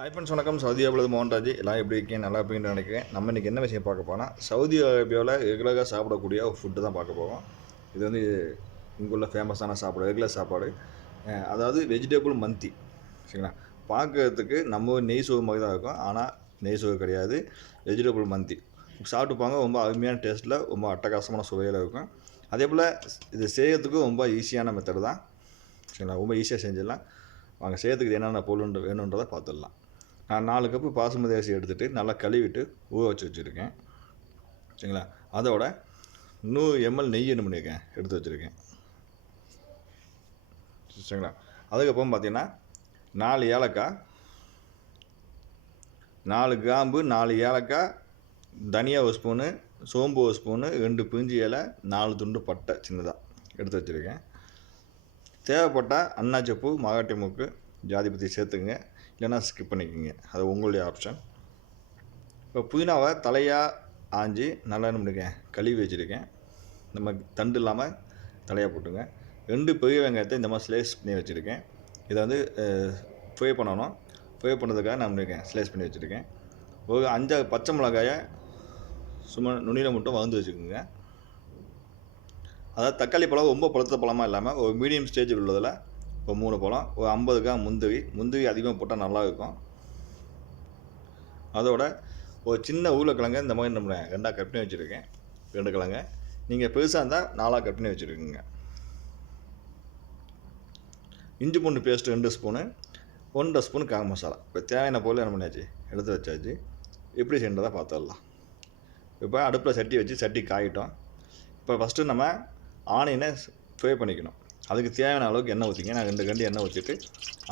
Hi friends, வணக்கம். Saudi அரேபியாவில் மோகன்ராஜ். எல்லாம் எப்படி இருக்கீங்க? நல்லா இருப்பீங்கன்னு நினைக்கிறேன். நம்ம இன்றைக்கி என்ன விஷயம் பார்க்க போனால், சவுதி அரேபியாவில் ரெகுலராக சாப்பிடக்கூடிய ஒரு ஃபுட்டு தான் பார்க்க போகிறோம். இது வந்து இங்குள்ள ஃபேமஸான சாப்பாடு, ரெகுலர் சாப்பாடு. அதாவது வெஜிடபிள் மந்தி. சரிங்களா? பார்க்கறதுக்கு நம்ம நெய் சோறு மாதிரி தான் இருக்கும். ஆனால் நெய் சோறு கிடையாது, வெஜிடபிள் மந்தி. சாப்பிட்டுப்பாங்க. ரொம்ப அருமையான டேஸ்ட்டில், ரொம்ப அட்டகாசமான சுவையில் இருக்கும். அதே போல் இது செய்கிறதுக்கும் ரொம்ப ஈஸியான மெத்தடு தான். சரிங்களா? ரொம்ப ஈஸியாக செஞ்சிடலாம். வாங்க, செய்கிறதுக்கு என்னென்ன பொருள் வேணுன்றதை பார்த்துடலாம். நான் 4 கப்பு பாசுமதி அரிசி எடுத்துகிட்டு நல்லா கழுவிட்டு ஊற வச்சுருக்கேன். சரிங்களா? அதோட 100 ml நெய் என்ன பண்ணியிருக்கேன், எடுத்து வச்சுருக்கேன். சரிங்களா? அதுக்கப்புறம் பார்த்தீங்கன்னா 4 ஏலக்காய், 4 கிராம்பு, 4 ஏலக்காய், தனியா ஒரு ஸ்பூனு, சோம்பு ஒரு ஸ்பூனு, 2 பிரிஞ்சி இலை, 4 துண்டு பட்டை சின்னதாக எடுத்து வச்சுருக்கேன். தேவைப்பட்டால் அன்னாச்சி பூ, மராட்டி மூக்கு, ஜாதிபத்தி சேர்த்துக்குங்க. இல்லைன்னா ஸ்கிப் பண்ணிக்கோங்க, அது உங்களுடைய ஆப்ஷன். இப்போ புதினாவை தலையாக ஆஞ்சி நல்லா என்ன பண்ணியிருக்கேன், கழுவி வச்சுருக்கேன். நம்ம தண்டு இல்லாமல் தலையாக போட்டுங்க. 2 பெரிய வெங்காயத்தை இந்த மாதிரி ஸ்லைஸ் பண்ணி வச்சுருக்கேன். இதை வந்து ஃப்ரை பண்ணணும். ஃப்ரை பண்ணுறதுக்காக நான் பண்ணியிருக்கேன், ஸ்லைஸ் பண்ணி வச்சுருக்கேன். ஒரு 5 பச்சை மிளகாயை சும்மா நுனியில் மட்டும் வளர்ந்து வச்சுக்கோங்க. அதாவது தக்காளி பழம் ரொம்ப பழுத்த பழமாக இல்லாமல் ஒரு மீடியம் ஸ்டேஜில் உள்ளதில் ஒரு 3 பழம், ஒரு 50 கிராம் முந்திரி அதிகமாக போட்டால் நல்லாயிருக்கும். அதோட ஒரு சின்ன உருளைக்கிழங்கு இந்த மாதிரி நம்ம 2 கட் பண்ணி வச்சுருக்கேன். 2 கிழங்கு நீங்கள் பெருசாக இருந்தால் 4 கட் பண்ணி வச்சுருக்குங்க. இஞ்சி பூண்டு paste 2 spoon, 1.5 spoon garam masala. இப்போ தேவையான பொருள் என்ன பண்ணியாச்சு, எடுத்து வச்சாச்சு. எப்படி செய்யறதை பார்த்துடலாம். இப்போ அடுப்பில் சட்டி வச்சு சட்டி காயிட்டோம். இப்போ ஃபஸ்ட்டு நம்ம ஆனியனை ஃப்ரை பண்ணிக்கணும். அதுக்கு தேவையான அளவுக்கு எண்ணெய் ஊற்றிங்க. நான் 2 கண்டி எண்ணெய் ஊற்றிட்டு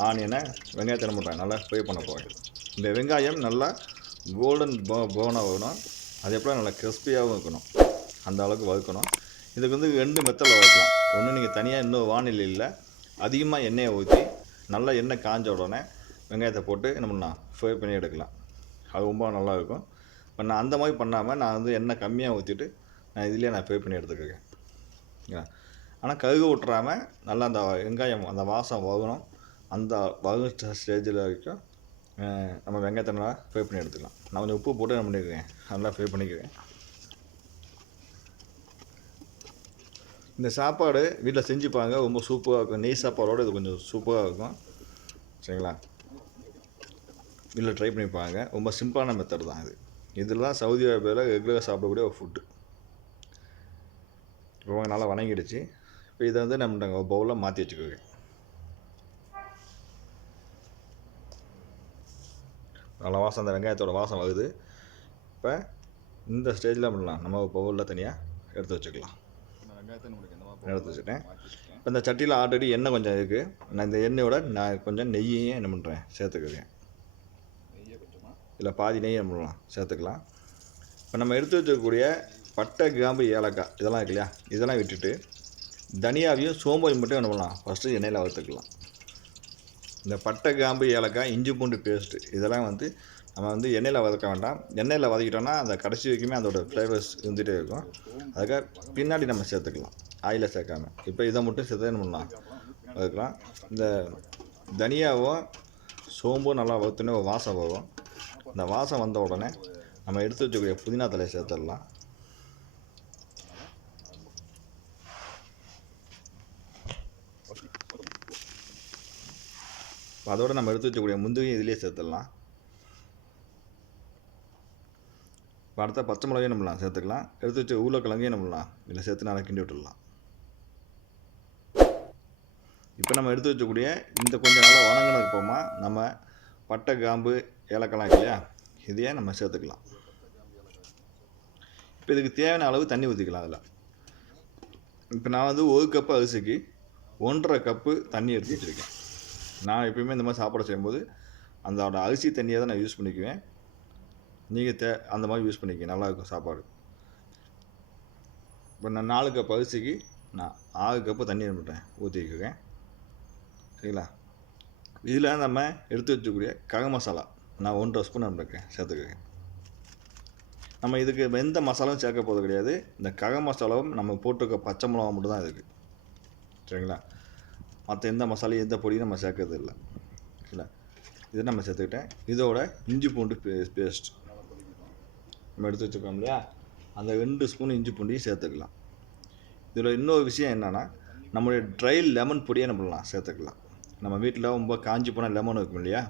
ஆனியனை வெங்காயத்தை என்ன பண்ணுறேன், நல்லா ஃப்ரை பண்ண போகிறேன். இந்த வெங்காயம் நல்லா கோல்டன் ப்ரௌனாக வறுக்கணும். அதே போல் நல்லா கிறிஸ்பியாகவும் இருக்கணும். அந்த அளவுக்கு வறுக்கணும். இதுக்கு வந்து 2 மெத்தடில் வறுக்கலாம். ஒன்று, நீங்கள் தனியாக இன்னும் வானிலையில் அதிகமாக எண்ணெயை ஊற்றி நல்லா எண்ணெய் காஞ்ச உடனே வெங்காயத்தை போட்டு என்ன பண்ணலாம், ஃப்ரை பண்ணி எடுக்கலாம். அது ரொம்ப நல்லாயிருக்கும். இப்போ நான் அந்த மாதிரி பண்ணாமல் நான் வந்து எண்ணெய் கம்மியாக ஊற்றிட்டு நான் இதுலேயே நான் ஃப்ரை பண்ணி எடுத்துக்கிறேன். ஆனால் கருகு விட்டுறாமல் நல்லா அந்த வெங்காயம் அந்த வாசம் வகணும். அந்த வகுன ஸ்டேஜில் வரைக்கும் நம்ம வெங்காயத்தை நல்லா ஃப்ரை பண்ணி எடுத்துக்கலாம். நான் கொஞ்சம் உப்பு போட்டு என்ன பண்ணிக்கிறேன், நல்லா ஃப்ரை பண்ணிக்கிறேன். இந்த சாப்பாடு வீட்டில் செஞ்சுப்பாங்க, ரொம்ப சூப்பராக இருக்கும். நெய் சாப்பாடோடு இது கொஞ்சம் சூப்பராக இருக்கும். சரிங்களா? வீட்டில் ட்ரை பண்ணிப்பாங்க. ரொம்ப சிம்பிளான மெத்தட் தான் இது. இதில் தான் சவுதி அரேபியாவில் ரெகுலராக சாப்பிடக்கூடிய ஒரு ஃபுட்டு. இப்போ நல்லா வணங்கிடுச்சு. இப்போ இதை வந்து நம்ம பவுலில் மாற்றி வச்சுக்கோங்க. நல்லா வாசம், அந்த வெங்காயத்தோட வாசம் வருது. இப்போ இந்த ஸ்டேஜில் பண்ணலாம், நம்ம பவுலில் தனியாக எடுத்து வச்சுக்கலாம். எடுத்து வச்சுட்டேன். இப்போ இந்த சட்டியில் ஆல்ரெடி எண்ணெய் கொஞ்சம் இருக்குது. நான் இந்த எண்ணெயோட நான் கொஞ்சம் நெய்யையும் என்ன பண்ணுறேன், சேர்த்துக்குவேன். இல்லை பாதி நெய் என்ன பண்ணலாம், சேர்த்துக்கலாம். இப்போ நம்ம எடுத்து வச்சுக்கக்கூடிய பட்டை, கிராம்பு, ஏலக்காய் இதெல்லாம் இருக்கு இல்லையா, இதெல்லாம் விட்டுட்டு தனியாவையும் சோம்பையும் மட்டும் என்ன பண்ணலாம், ஃபஸ்ட்டு எண்ணெயில் வறுத்துக்கலாம். இந்த பட்டை, கிராம்பு, ஏலக்காய், இஞ்சி பூண்டு பேஸ்ட்டு இதெல்லாம் வந்து நம்ம வந்து எண்ணெயில் வதக்க வேண்டாம். எண்ணெயில் வதக்கிட்டோன்னா அந்த கடைசி வரைக்குமே அதோடய ஃப்ளேவர்ஸ் இருந்துகிட்டே இருக்கும். அதுக்காக பின்னாடி நம்ம சேர்த்துக்கலாம், ஆயிலை சேர்க்காமல். இப்போ இதை மட்டும் சேர்த்து என்ன பண்ணலாம், வதக்கலாம். இந்த தனியாவும் சோம்பும் நல்லா வறுத்துனே ஒரு வாசம் வரும். இந்த வாசம் வந்த உடனே நம்ம எடுத்து வச்சக்கூடிய புதினா தலையை சேர்த்துடலாம். அதோடு நம்ம எடுத்து வச்சக்கூடிய முந்திரியும் இதிலே சேர்த்துடலாம். இப்போ அடுத்த பச்சை மிளகையும் நம்மளாம் சேர்த்துக்கலாம். எடுத்து வச்ச உருளைக்கிழங்கையும் நம்மளாம் இதில் சேர்த்து நல்லா கிண்டி விட்டுடலாம். இப்போ நம்ம எடுத்து வச்சக்கூடிய இந்த கொஞ்சம் நல்லா வணங்கினதுக்கு அப்புறமா நம்ம பட்டை, கிராம்பு, ஏலக்காய்லாம் இல்லையா, இதையே நம்ம சேர்த்துக்கலாம். இப்போ இதுக்கு தேவையான அளவு தண்ணி ஊற்றிக்கலாம். அதில் இப்போ நான் வந்து 1 கப்பு அரிசிக்கு 1.5 கப்பு தண்ணி எடுத்து வச்சுருக்கேன். நான் எப்பயுமே இந்த மாதிரி சாப்பாடு செய்யும்போது அந்த அரிசி தண்ணியை தான் நான் யூஸ் பண்ணிக்குவேன். நீங்கள் அந்த மாதிரி யூஸ் பண்ணிக்க, நல்லாயிருக்கும் சாப்பாடு. இப்போ நான் 4 கப் அரிசிக்கு நான் 6 கப்பு தண்ணி பண்ணிட்டேன், ஊற்றிக்குவேன். சரிங்களா? இதில் நம்ம எடுத்து வச்சக்கூடிய கரம் மசாலா நான் 1.5 ஸ்பூன் இருக்கேன், சேர்த்துக்குவேன். நம்ம இதுக்கு எந்த மசாலாவும் சேர்க்க போகிறது கிடையாது. இந்த கரம் மசாலாவும் நம்ம போட்டுக்க பச்சை மிளகா மட்டும் தான் இருக்குது. சரிங்களா? மற்ற எந்த மசாலையும் எந்த பொடியும் நம்ம சேர்க்கறது இல்லை. சரிங்களா? இதை நம்ம சேர்த்துக்கிட்டேன். இதோட இஞ்சி பூண்டு பேஸ்ட் நம்ம எடுத்து வச்சுருக்கோம் இல்லையா, அந்த 2 ஸ்பூன் இஞ்சி பூண்டையும் சேர்த்துக்கலாம். இதில் இன்னொரு விஷயம் என்னென்னா, நம்மளுடைய ட்ரை லெமன் பொடியை நம்ம பண்ணலாம் சேர்த்துக்கலாம். நம்ம வீட்டில் ரொம்ப காஞ்சி போன லெமன் இருக்கும் இல்லையா,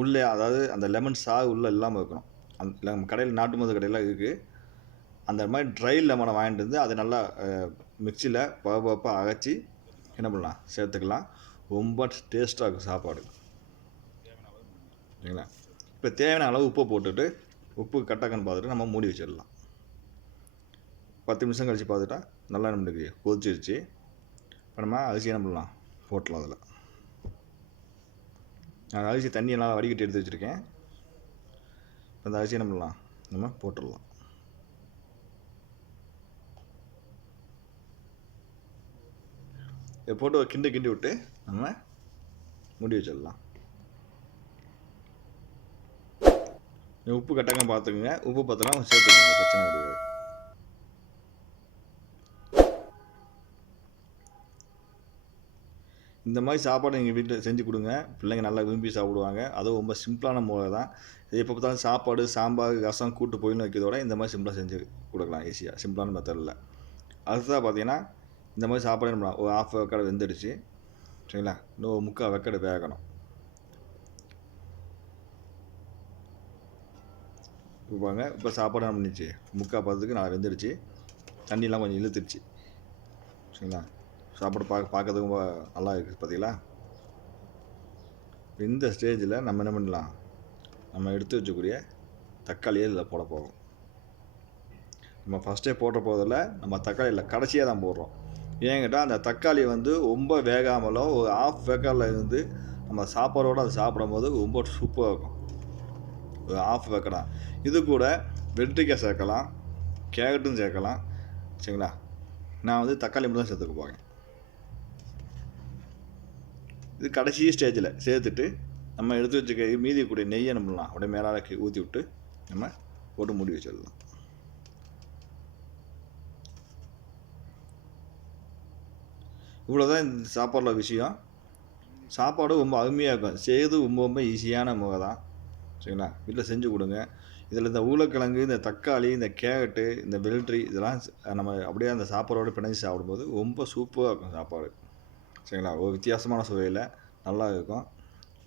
உள்ளே அதாவது அந்த லெமன் சாறு உள்ளே இல்லாமல் இருக்கணும். நம்ம கடையில் நாட்டு மருந்து கடையில் இருக்குது. அந்த மாதிரி ட்ரை லெமனை வாங்கிட்டு வந்து அதை நல்லா மிக்சியில் பரபரப்பாக அரைச்சி என்ன பண்ணலாம் சேர்த்துக்கலாம். ரொம்ப டேஸ்ட்டாக இருக்கும் சாப்பாடு. சரிங்களா? இப்போ தேவையான அளவு உப்பை போட்டுட்டு, உப்பு கட்டாக்கன்னு பார்த்துட்டு நம்ம மூடி வச்சிடலாம். 10 நிமிஷம் கழித்து பார்த்துட்டா நல்லா நம்மளுக்கு கொதிச்சிருச்சு. இப்போ நம்ம அரிசி என்ன பண்ணலாம் போட்டலாம். அதில் நான் அரிசி தண்ணியெல்லாம் வடிகட்டி எடுத்து வச்சுருக்கேன். இப்போ அந்த அரிசி என்ன பண்ணலாம் நம்ம போட்டுடலாம். இதை போட்டு ஒரு கிண்டி விட்டு நம்ம மூடி வச்சிடலாம். உப்பு கட்டாங்க பார்த்துக்குங்க. உப்பு பார்த்தலாம் சேர்த்துக்கோங்க, பிரச்சனை கிடையாது. இந்த மாதிரி சாப்பாடு எங்கள் வீட்டில் செஞ்சு கொடுங்க. பிள்ளைங்க நல்லா விரும்பி சாப்பிடுவாங்க. அதுவும் ரொம்ப சிம்பிளான முறை தான். எப்போ பார்த்தாலும் சாப்பாடு, சாம்பார், ரசம், கூட்டு பொரியல் வைக்கிறதோட இந்த மாதிரி சிம்பிளாக செஞ்சு கொடுக்கலாம். ஈஸியாக சிம்பிளான மெத்தடில். அடுத்ததாக பார்த்தீங்கன்னா, இந்த மாதிரி சாப்பாடு நம்ம ஒரு 1/2 வேக்காடு வெந்துடுச்சு. சரிங்களா? இன்னும் 3/4 வேக்காடு வேகணும். இப்போ பாருங்க, இப்போ சாப்பாடு என்ன பண்ணிச்சு 3/4 பதத்துக்கு நான் வெந்துடுச்சு. தண்ணியெலாம் கொஞ்சம் இழுத்துடுச்சு. சரிங்களா? சாப்பாடு பார்க்கறதுக்கு ரொம்ப நல்லா இருக்குது பார்த்தீங்களா? இந்த ஸ்டேஜில் நம்ம என்ன பண்ணலாம், நம்ம எடுத்து வச்சக்கூடிய தக்காளியை இதில் போட போகிறோம். நம்ம ஃபஸ்ட்டே போட்ட போதில் நம்ம தக்காளியில் கடைசியாக தான் போடுறோம். ஏன் கேட்டால், அந்த தக்காளி வந்து ரொம்ப வேகாமலோ ஒரு 1/2 வேக்காடில் இருந்து நம்ம சாப்பாடோடு அதை சாப்பிடும் போது ரொம்ப சூப்பராக இருக்கும். ஒரு 1/2 வேக்காடா. இது கூட வெள்ளரிக்காய் சேர்க்கலாம், கேரட்டும் சேர்க்கலாம். சரிங்களா? நான் வந்து தக்காளி மட்டும் தான் சேர்த்துக்க போகிறேன். இது கடைசி ஸ்டேஜில் சேர்த்துட்டு நம்ம எடுத்து வச்சுக்க மீதி கூடிய நெய்யை என்ன பண்ணலாம் அப்படியே மேலால ஊற்றி விட்டு நம்ம போட்டு மூடி வச்சிடலாம். இவ்வளோதான் இந்த சாப்பாடில் விஷயம். சாப்பாடு ரொம்ப அருமையாக இருக்கும். செய்து ரொம்ப ஈஸியான முறை தான். சரிங்களா? வீட்டில் செஞ்சு கொடுங்க. இதில் இந்த உருளைக்கிழங்கு, இந்த தக்காளி, இந்த கேரட்டு, இந்த வெள்ளரி இதெல்லாம் நம்ம அப்படியே அந்த சாப்பாடோடு பிணைஞ்சி சாப்பிடும்போது ரொம்ப சூப்பராக இருக்கும் சாப்பாடு. சரிங்களா? ஒரு வித்தியாசமான சுவையில் நல்லா இருக்கும்.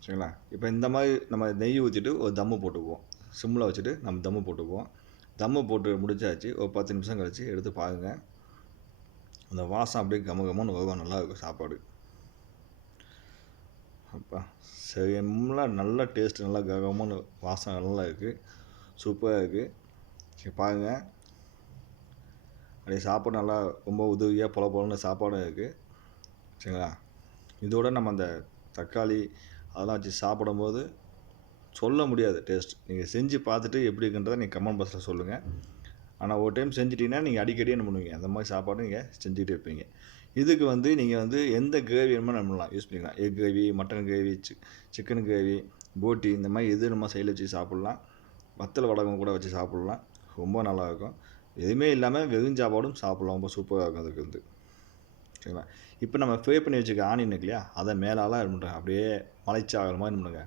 சரிங்களா? இப்போ இந்த மாதிரி நம்ம நெய் ஊற்றிட்டு ஒரு தம்மு போட்டுக்குவோம். சிம்மில் வச்சுட்டு நம்ம தம்மு போட்டுக்குவோம். தம்மு போட்டு முடிச்சாச்சு. ஒரு 10 நிமிஷம் கழித்து எடுத்து பாருங்கள். அந்த வாசம் அப்படியே கமகமன்னு வரும். நல்லா இருக்கும் சாப்பாடு. அப்பா சரிலாம் நல்ல டேஸ்ட்டு, நல்லா கமகமன்னு வாசம் நல்லா இருக்குது. சூப்பராக இருக்குது. சரி பாருங்கள், அப்படியே சாப்பாடு நல்லா ரொம்ப உதவியாக பொல சாப்பாடும் இருக்குது. சரிங்களா? இதோட நம்ம அந்த தக்காளி அதெல்லாம் வச்சு சாப்பிடும்போது சொல்ல முடியாது டேஸ்ட். நீங்கள் செஞ்சு பார்த்துட்டு எப்படி இருக்குன்றதை நீங்கள் கமெண்ட் பாக்ஸில் சொல்லுங்கள். ஆனால் ஒரு டைம் செஞ்சிட்டிங்கன்னா நீங்கள் அடிக்கடி என்ன பண்ணுவீங்க, அந்த மாதிரி சாப்பாடு நீங்கள் செஞ்சுக்கிட்டே இருப்பீங்க. இதுக்கு வந்து நீங்கள் வந்து எந்த கிரேவி வேணுமோ நம்மளாம் யூஸ் பண்ணிக்கலாம். Egg gravy, mutton gravy, chicken gravy, போட்டி, இந்த மாதிரி எது நம்ம சைடில் வச்சு சாப்பிட்லாம். வத்தல் வடகம் கூட வச்சு சாப்பிட்லாம். ரொம்ப நல்லாயிருக்கும். எதுவுமே இல்லாமல் வெறும் சாப்பாடும் சாப்பிட்லாம். ரொம்ப சூப்பராக இருக்கும் அதுக்கு வந்து. சரிங்களா? இப்போ நம்ம ஃப்ரை பண்ணி வச்சுக்க ஆனியன் இருக்கு இல்லையா, அதை மேலாலாம் என்ன பண்ணுறேன் அப்படியே மலைச்சாகிற மாதிரி என்ன பண்ணுங்க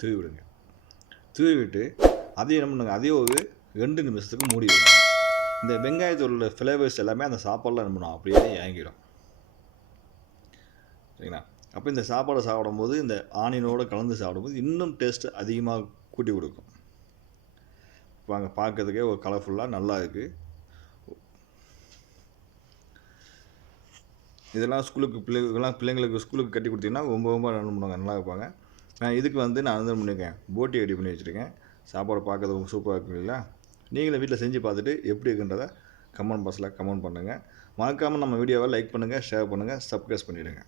தூவி விடுங்க. தூவி விட்டு அதையும் என்ன பண்ணுங்க, அதையும் ஒரு 2 நிமிஷத்துக்கு மூடி விடுங்க. இந்த வெங்காயத்தோட ஃப்ளேவர்ஸ் எல்லாமே அந்த சாப்பாடெலாம் என்ன பண்ணும் அப்படியே இறங்கிடும். சரிங்களா? அப்போ இந்த சாப்பாடை சாப்பிடும்போது இந்த ஆனியனோடு கலந்து சாப்பிடும்போது இன்னும் டேஸ்ட்டு அதிகமாக கூட்டி கொடுக்கும். வாங்க, பார்க்கறதுக்கே ஒரு கலர்ஃபுல்லாக நல்லா இருக்குது. இதெல்லாம் பிள்ளைங்களுக்கு ஸ்கூலுக்கு கட்டி கொடுத்தீங்கன்னா ரொம்ப என்ன பண்ணுவாங்க, நல்லா இருப்பாங்க. நான் இதுக்கு வந்து நான் வந்து பண்ணியிருக்கேன், போட்டி ரெடி பண்ணி வச்சுருக்கேன். சாப்பாடு பார்க்கறது ரொம்ப சூப்பராக இருக்கும் இல்லைங்களா? நீங்களும் வீட்டில் செஞ்சு பார்த்துட்டு எப்படி இருக்குன்றதை கமெண்ட் பாக்ஸில் கமெண்ட் பண்ணுங்கள். மறக்காமல் நம்ம வீடியோவை லைக் பண்ணுங்கள், ஷேர் பண்ணுங்கள், சப்ஸ்கிரைப் பண்ணிவிடுங்க.